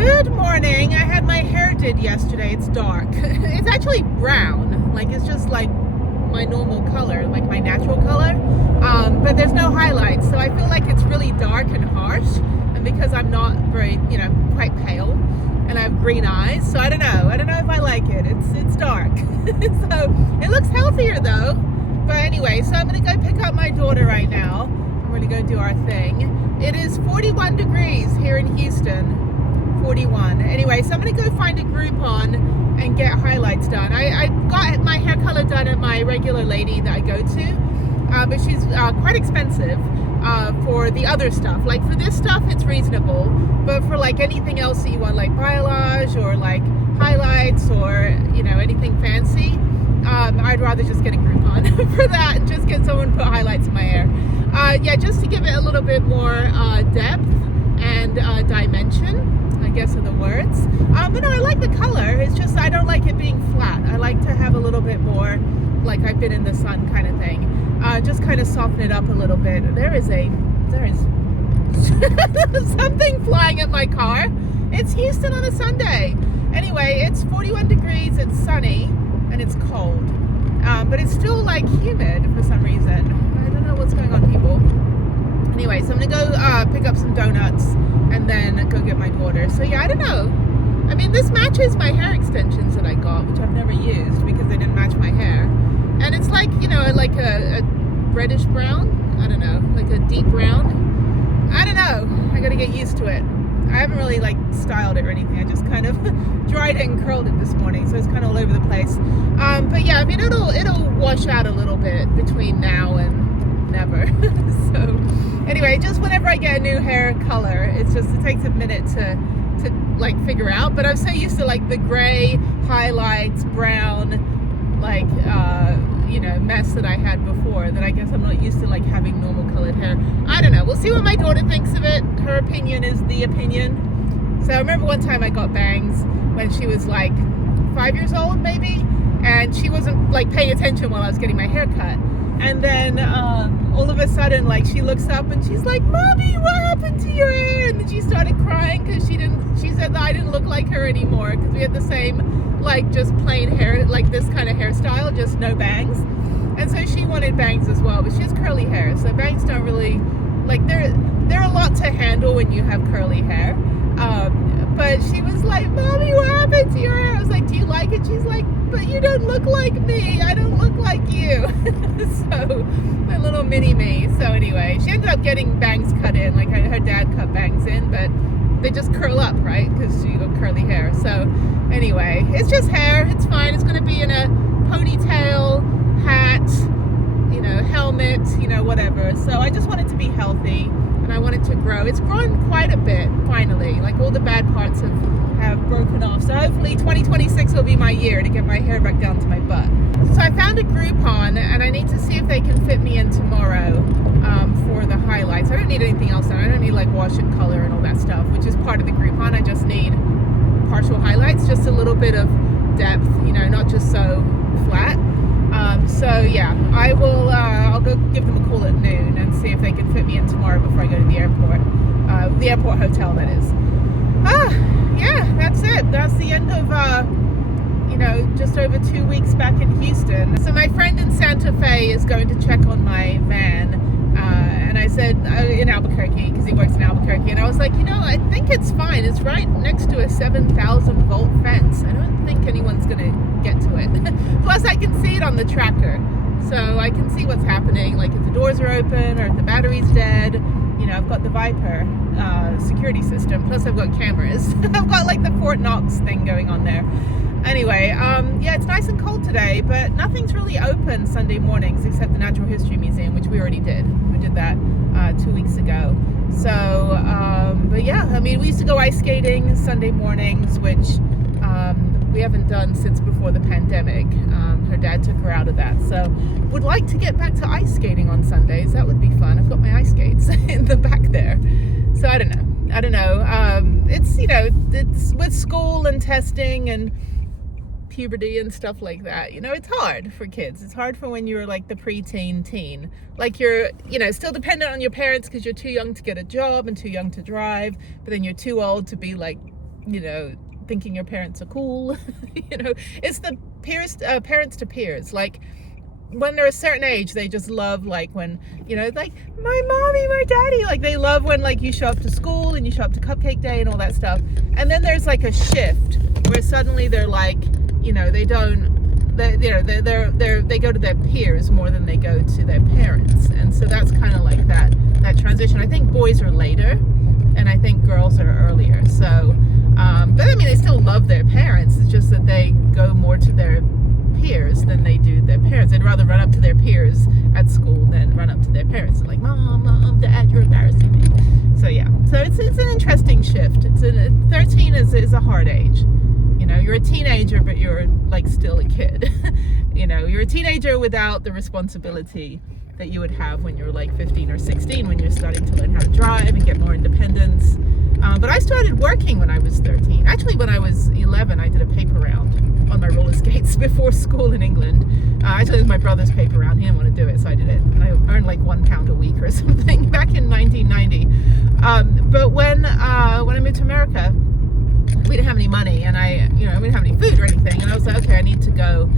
Good morning. I had my hair did yesterday. It's dark. It's actually brown. Like it's just like my normal color, like my natural color. But there's no highlights, so I feel like it's really dark and harsh. And because I'm not very, quite pale, and I have green eyes, so I don't know. I don't know if I like it. It's dark. So it looks healthier though. But anyway, so I'm gonna go pick up my daughter right now. We're gonna go do our thing. It is 41 degrees here in Houston. 41. Anyway, so I'm gonna go find a Groupon and get highlights done. I got my hair color done at my regular lady that I go to, but she's quite expensive for the other stuff. Like for this stuff, it's reasonable, but for like anything else that you want, like balayage or like highlights or anything fancy, I'd rather just get a Groupon for that and just get someone to put highlights in my hair. Yeah, just to give it a little bit more depth and dimension, I guess are the words. But no, I like the color. It's just I don't like it being flat. I like to have a little bit more like I've been in the sun kind of thing. Just kind of soften it up a little bit. There is something flying at my car. It's Houston on a Sunday. Anyway, it's 41 degrees, it's sunny, and it's cold. But it's still like humid for some reason. I don't know what's going on, people. Anyway, so I'm gonna go pick up some donuts and then go get my daughter. So yeah, I don't know. I mean, this matches my hair extensions that I got, which I've never used because they didn't match my hair. And it's like, like a reddish brown. I don't know, like a deep brown. I don't know. I gotta get used to it. I haven't really like styled it or anything. I just kind of dried it and curled it this morning, so it's kind of all over the place. But yeah, I mean, it'll wash out a little bit between now and never. So anyway, just whenever I get a new hair color, it takes a minute to like figure out. But I'm so used to like the gray highlights, brown, like mess that I had before that I guess I'm not used to like having normal colored hair. I don't know. We'll see what my daughter thinks of it. Her opinion is the opinion. So I remember one time I got bangs when she was like 5 years old maybe, and she wasn't like paying attention while I was getting my hair cut. And then all of a sudden, like, she looks up and she's like, "Mommy, what happened to your hair?" And then she started crying because she said that I didn't look like her anymore because we had the same, like, just plain hair, like this kind of hairstyle, just no bangs. And so she wanted bangs as well, but she has curly hair, so bangs don't really, like, they're a lot to handle when you have curly hair. But she was like, "Mommy, what happened to your hair?" I was like, "Do you like it?" She's like, "But you don't look like me. I don't look like you." So my little mini me. So anyway, she ended up getting bangs cut in. Like her dad cut bangs in, but they just curl up, right? Because she got curly hair. So anyway, it's just hair. It's fine. It's going to be in a ponytail, hat, helmet, whatever. So I just want it to be healthy, and I want it to grow. It's grown quite a bit finally. Like all the bad parts have broken off. So hopefully 2026 will be my year to get my hair back down to my butt. So I found a Groupon, and I need to see if they can fit me in tomorrow for the highlights. I don't need anything else. I don't need like wash and color and all that stuff, which is part of the Groupon. I just need partial highlights, just a little bit of depth, not just so flat. So yeah, I will. I'll go give them a call at noon and see if they can fit me in tomorrow before I go to the airport hotel, that is. Yeah, that's it. That's the end of just over 2 weeks back in Houston. So my friend in Santa Fe is going to check on my van, and I said in Albuquerque, because he works in Albuquerque, and I was like, I think it's fine. It's right next to a 7,000 volt fence. I don't think anyone's gonna get to it. Plus I can see it on the tracker, so I can see what's happening, like if the doors are open or if the battery's dead. I've got the Viper security system, plus I've got cameras. I've got like the Fort Knox thing going on there. Anyway, yeah, it's nice and cold today, but nothing's really open Sunday mornings except the Natural History Museum, which we already did. We did that 2 weeks ago. So, but yeah, I mean, we used to go ice skating Sunday mornings, which we haven't done since before the pandemic. Her dad took her out of that, so would like to get back to ice skating on Sundays. That would be fun. I've got my ice skates in the back there, so I don't know. It's it's with school and testing and puberty and stuff like that, it's hard for kids. It's hard for when you're like the preteen teen, like you're still dependent on your parents because you're too young to get a job and too young to drive, but then you're too old to be like thinking your parents are cool. It's the parents to peers. Like, when they're a certain age, they just love, like, when, like, my mommy, my daddy, like, they love when, like, you show up to school and you show up to cupcake day and all that stuff. And then there's, like, a shift where suddenly they're like, they don't, they go to their peers more than they go to their parents. And so that's kind of like that transition. I think boys are later, and I think girls are earlier. So, but I mean, they still love their parents. It's just that they go more to their peers than they do their parents. They'd rather run up to their peers at school than run up to their parents and like, mom, dad, you're embarrassing me. So yeah, so it's an interesting shift. 13 is a hard age. You're a teenager, but you're like still a kid. You're a teenager without the responsibility that you would have when you're like 15 or 16, when you're starting to learn how to drive and get more independence. But I started working when I was 13. Actually, when I was 11, I did a paper round on my roller skates before school in England. Actually, it was my brother's paper round. He didn't want to do it, so I did it. I earned like £1 a week or something back in 1990. But when I moved to America, we didn't have any money, and we didn't have any food or anything. And I was like, okay, I need to go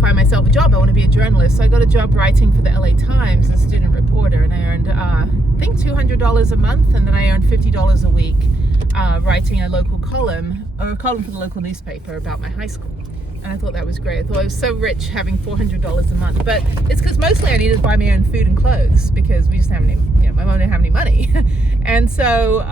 find myself a job. I want to be a journalist. So I got a job writing for the LA Times as a student reporter, and I earned I think $200 a month, and then I earned $50 a week writing a local column, or a column for the local newspaper about my high school. And I thought that was great. I thought I was so rich having $400 a month. But it's because mostly I needed to buy my own food and clothes, because we just didn't have any, my mom didn't have any money. And so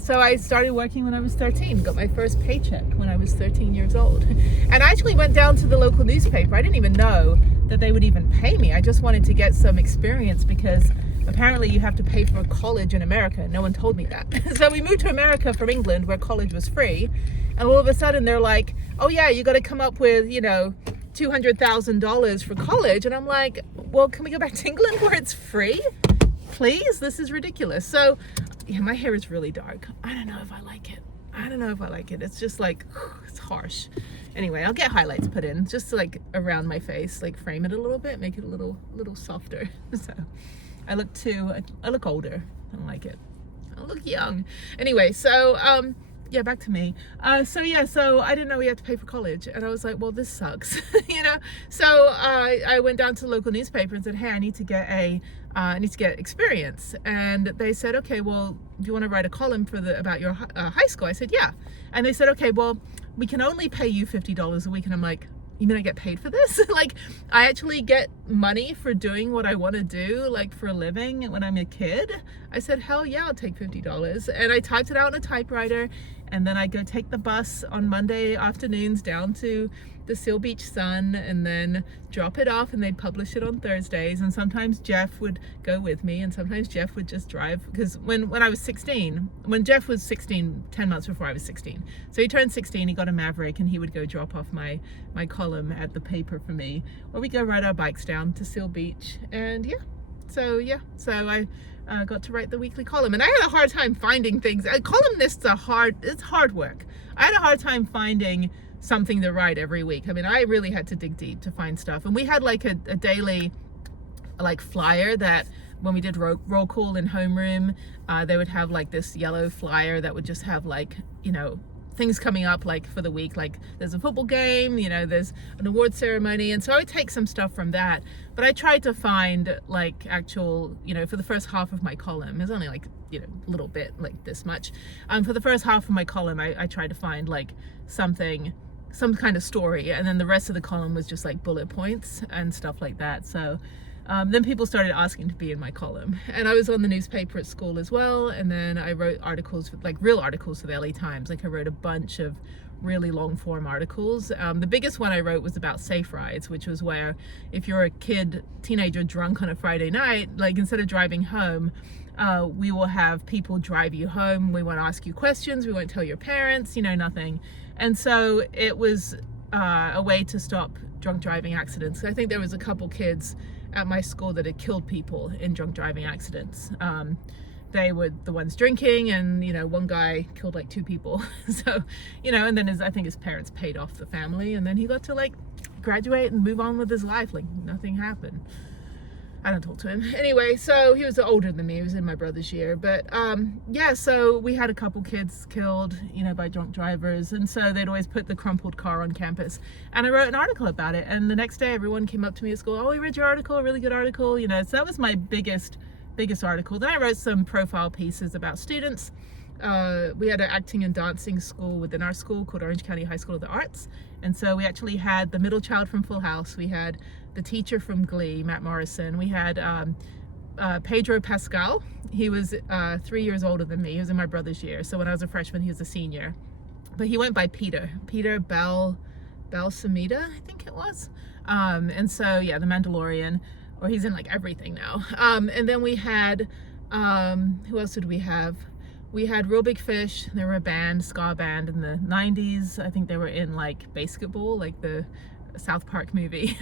so I started working when I was 13, got my first paycheck when I was 13 years old. And I actually went down to the local newspaper. I didn't even know that they would even pay me. I just wanted to get some experience, because apparently you have to pay for college in America. No one told me that. So we moved to America from England, where college was free. And all of a sudden they're like, oh yeah, you got to come up with, $200,000 for college. And I'm like, well, can we go back to England where it's free? Please? This is ridiculous. So yeah, my hair is really dark. I don't know if I like it. It's just like, it's harsh. Anyway, I'll get highlights put in just like around my face, like frame it a little bit, make it a little softer. So I look older. I don't like it. I look young. Anyway, so yeah, back to me. So I didn't know we had to pay for college, and I was like, well, this sucks. So I went down to the local newspaper and said, hey, I need to get experience. And they said, okay, well, do you want to write a column about your high school? I said, yeah. And they said, okay, well, we can only pay you $50 a week. And I'm like, you mean I get paid for this? Like, I actually get money for doing what I want to do, like for a living when I'm a kid? I said, hell yeah, I'll take $50. And I typed it out on a typewriter, and then I go take the bus on Monday afternoons down to the Seal Beach Sun, and then drop it off, and they'd publish it on Thursdays. And sometimes Jeff would go with me, and sometimes Jeff would just drive, because when I was 16, when Jeff was 16, 10 months before I was 16, so he turned 16, he got a Maverick, and he would go drop off my column at the paper for me, or we go ride our bikes down to Seal Beach. And so I got to write the weekly column, and I had a hard time finding things. Columnists it's hard work. I had a hard time finding something to write every week. I mean, I really had to dig deep to find stuff. And we had like a daily like flyer that when we did roll call in homeroom, they would have like this yellow flyer that would just have like, things coming up like for the week, like there's a football game, there's an award ceremony. And so I would take some stuff from that, but I tried to find like actual, for the first half of my column, it's only like, a little bit like this much. For the first half of my column, I tried to find like some kind of story, and then the rest of the column was just like bullet points and stuff like that. So then people started asking to be in my column, and I was on the newspaper at school as well. And then I wrote articles, like real articles for the LA Times. Like I wrote a bunch of really long form articles. The biggest one I wrote was about safe rides, which was where if you're a teenager drunk on a Friday night, like instead of driving home, we will have people drive you home. We won't ask you questions. We won't tell your parents, nothing. And so it was a way to stop drunk driving accidents. I think there was a couple kids at my school that had killed people in drunk driving accidents. They were the ones drinking, and one guy killed like 2 people. So and then I think his parents paid off the family, and then he got to like graduate and move on with his life like nothing happened. I don't talk to him. Anyway, so he was older than me. He was in my brother's year. But yeah, so we had a couple kids killed, you know, by drunk drivers. And so they'd always put the crumpled car on campus. And I wrote an article about it. And the next day, everyone came up to me at school. Oh, we read your article, a really good article. You know, so that was my biggest article. Then I wrote some profile pieces about students. We had an acting and dancing school within our school called Orange County High School of the Arts. And so we actually had the middle child from Full House. We had the teacher from Glee, Matt Morrison. We had Pedro Pascal. He was 3 years older than me. He was in my brother's year. So when I was a freshman, he was a senior. But he went by Peter Balsameda, I think it was. And so, yeah, the Mandalorian, or he's in like everything now. And then we had, who else did we have? We had Real Big Fish. They were a band, ska band in the 90s. I think they were in like Basketball, like the South Park movie.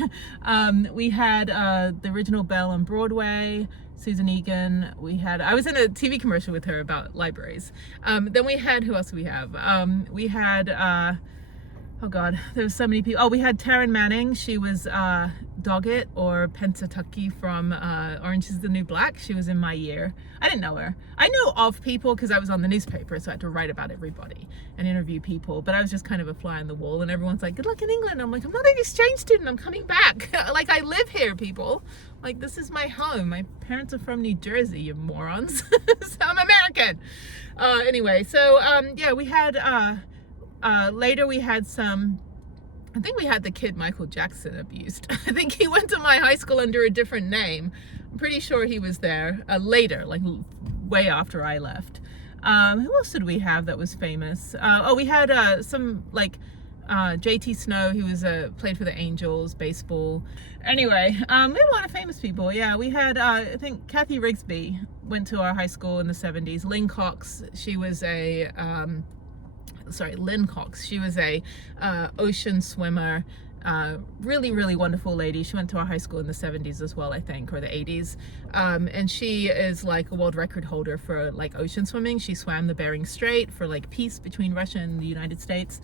We had the original Belle on Broadway, Susan Egan. I was in a TV commercial with her about libraries. Then we had, who else do we have? We had, oh God, there was so many people. Oh, we had Taryn Manning. She was Doggett or Pennsatucky from Orange is the New Black. She was in my year. I didn't know her. I knew of people because I was on the newspaper, so I had to write about everybody and interview people. But I was just kind of a fly on the wall, and everyone's like, good luck in England. I'm like, I'm not an exchange student. I'm coming back. Like, I live here, people. Like, this is my home. My parents are from New Jersey, you morons. So I'm American. Anyway, so yeah, we had... later we had some, I think we had the kid Michael Jackson abused. I think he went to my high school under a different name. I'm pretty sure he was there later, like way after I left. Who else did we have that was famous? Oh, we had some like JT Snow. He was played for the Angels, baseball. Anyway, we had a lot of famous people. Yeah, we had I think Kathy Rigsby went to our high school in the 70s. Lynn Cox, she was a Lynn Cox. She was a ocean swimmer, really, really wonderful lady. She went to our high school in the 70s as well, I think, or the 80s. And she is like a world record holder for like ocean swimming. She swam the Bering Strait for like peace between Russia and the United States.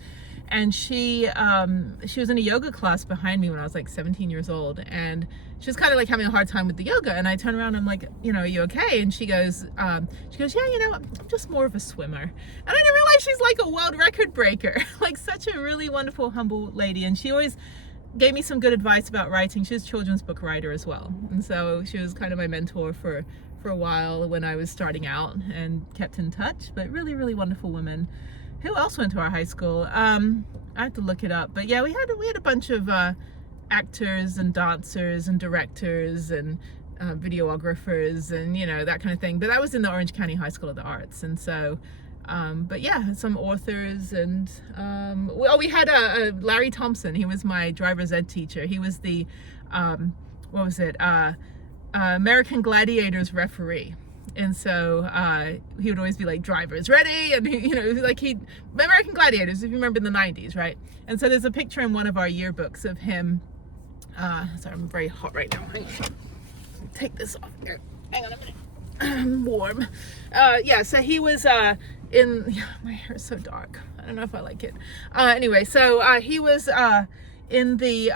And she was in a yoga class behind me when I was like 17 years old, and she was kind of like having a hard time with the yoga. And I turned around and I'm like, you know, are you okay? And she goes, yeah, you know, I'm just more of a swimmer. And I didn't realize she's like a world record breaker, like such a really wonderful, humble lady. And she always gave me some good advice about writing. She was a children's book writer as well. And so she was kind of my mentor for a while when I was starting out, and kept in touch. But really, really wonderful woman. Who else went to our high school? I have to look it up. But yeah, we had a bunch of actors and dancers and directors and videographers and, you know, that kind of thing. But that was in the Orange County High School of the Arts. And so, but yeah, some authors. And we had Larry Thompson. He was my driver's ed teacher. He was the American Gladiators referee. And so he would always be like, drivers ready, and you know, like American Gladiators, if you remember, in the 90s, right? And so there's a picture in one of our yearbooks of him. Sorry, I'm very hot right now. Hang on. Take this off here. Hang on a minute. I'm warm. Yeah, so he was my hair is so dark. I don't know if I like it. Anyway, so he was in the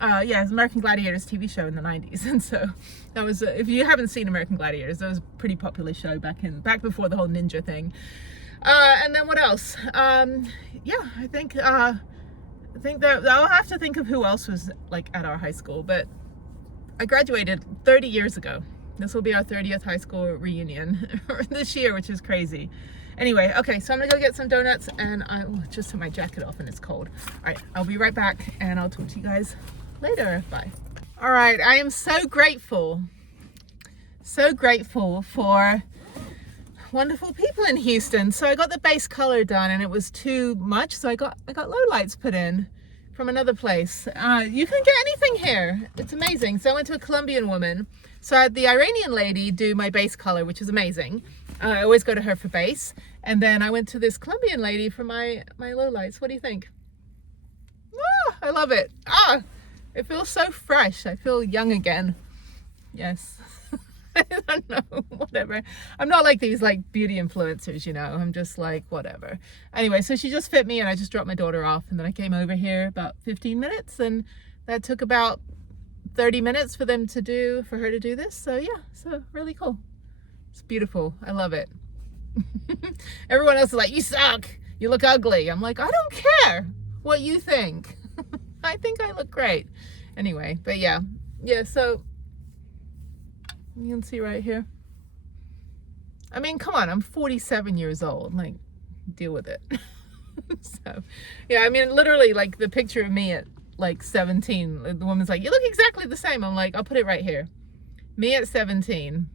American Gladiators TV show in the 90s. And so that was, if you haven't seen American Gladiators, that was a pretty popular show back before the whole ninja thing. And then what else? Yeah, I think that I'll have to think of who else was like at our high school. But I graduated 30 years ago. This will be our 30th high school reunion this year, which is crazy. Anyway, okay, so I'm gonna go get some donuts, and I just took my jacket off and it's cold. All right, I'll be right back, and I'll talk to you guys later. Bye. All right, I am so grateful for wonderful people in Houston. So I got the base color done, and it was too much, so I got low lights put in from another place. You can get anything here. It's amazing. So I went to a Colombian woman. So I had the Iranian lady do my base color, which is amazing. I always go to her for base. And then I went to this Colombian lady for my low lights. What do you think? I love it. It feels so fresh. I feel young again. Yes. I don't know, whatever. I'm not like these like beauty influencers, you know. I'm just like, whatever. Anyway, so she just fit me, and I just dropped my daughter off, and then I came over here about 15 minutes, and that took about 30 minutes for her to do this. So yeah, so really cool. It's beautiful. I love it. Everyone else is like, you suck, you look ugly. I'm like, I don't care what you think. I think I look great. Anyway, but yeah, so you can see right here. I mean, come on, I'm 47 years old. Like, deal with it. So, yeah, I mean, literally, like, the picture of me at, like, 17, the woman's like, you look exactly the same. I'm like, I'll put it right here. Me at 17,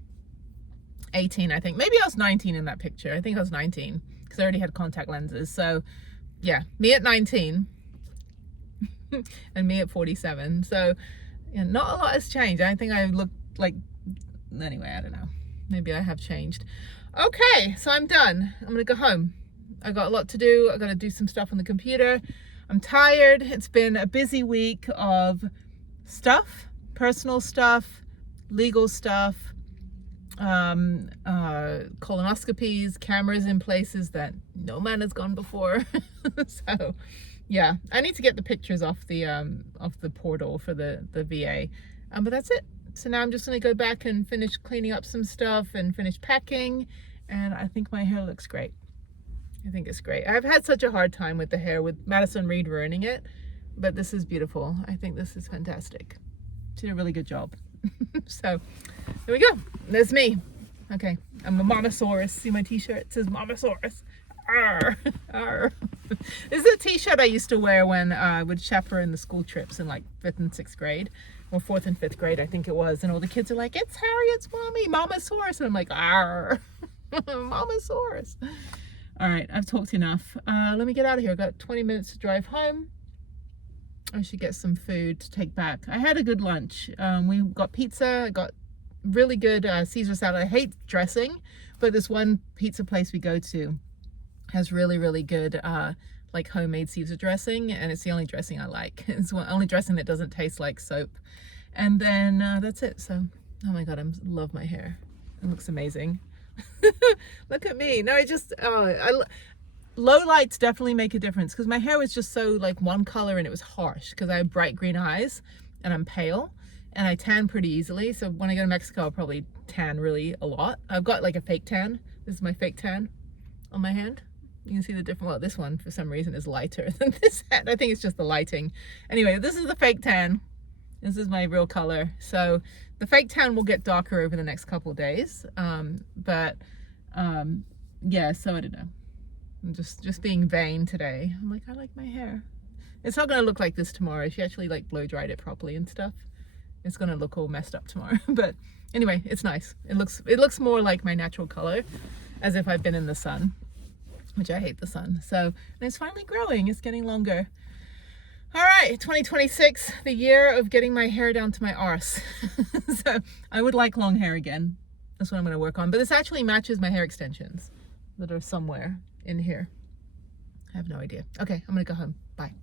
18, I think. Maybe I was 19 in that picture. I think I was 19, because I already had contact lenses. So, yeah, me at 19, and me at 47. So, yeah, not a lot has changed. I think I look like, anyway, I don't know. Maybe I have changed. Okay, so I'm done. I'm gonna go home. I got a lot to do. I gotta do some stuff on the computer. I'm tired. It's been a busy week of stuff, personal stuff, legal stuff, colonoscopies, cameras in places that no man has gone before. So yeah, I need to get the pictures off the portal for the VA. But that's it. So now I'm just gonna go back and finish cleaning up some stuff and finish packing, and I think my hair looks great. I think it's great. I've had such a hard time with the hair, with Madison Reed ruining it, but this is beautiful. I think this is fantastic. She did a really good job. So there we go. There's me. Okay, I'm a Mamasaurus. See my t-shirt? It says Mamasaurus. Arr, arr. This is a t-shirt I used to wear when I would chaperone the school trips in like 5th and 6th grade, or 4th and 5th grade, I think it was. And all the kids are like, it's Harriet's mommy, Mamasaurus. And I'm like, arr, Mamasaurus. All right, I've talked enough. Let me get out of here. I've got 20 minutes to drive home. I should get some food to take back. I had a good lunch. We got pizza. I got really good Caesar salad. I hate dressing, but this one pizza place we go to has really, really good like homemade Caesar dressing, and it's the only dressing I like. It's the only dressing that doesn't taste like soap. And then that's it. So, oh my God, I love my hair. It looks amazing. Look at me. No, low lights definitely make a difference, because my hair was just so like one color and it was harsh because I have bright green eyes and I'm pale and I tan pretty easily. So when I go to Mexico, I'll probably tan really a lot. I've got like a fake tan. This is my fake tan on my hand. You can see the different, well, this one for some reason is lighter than this hand. I think it's just the lighting. Anyway, this is the fake tan. This is my real color. So the fake tan will get darker over the next couple of days. Yeah, so I don't know. I'm just being vain today. I'm like, I like my hair. It's not gonna look like this tomorrow. She actually like blow dried it properly and stuff. It's gonna look all messed up tomorrow. But anyway, it's nice. It looks more like my natural color, as if I've been in the sun, which I hate the sun. So, and it's finally growing. It's getting longer. All right, 2026, the year of getting my hair down to my arse. So I would like long hair again. That's what I'm gonna work on. But this actually matches my hair extensions that are somewhere in here. I have no idea. Okay, I'm gonna go home. Bye.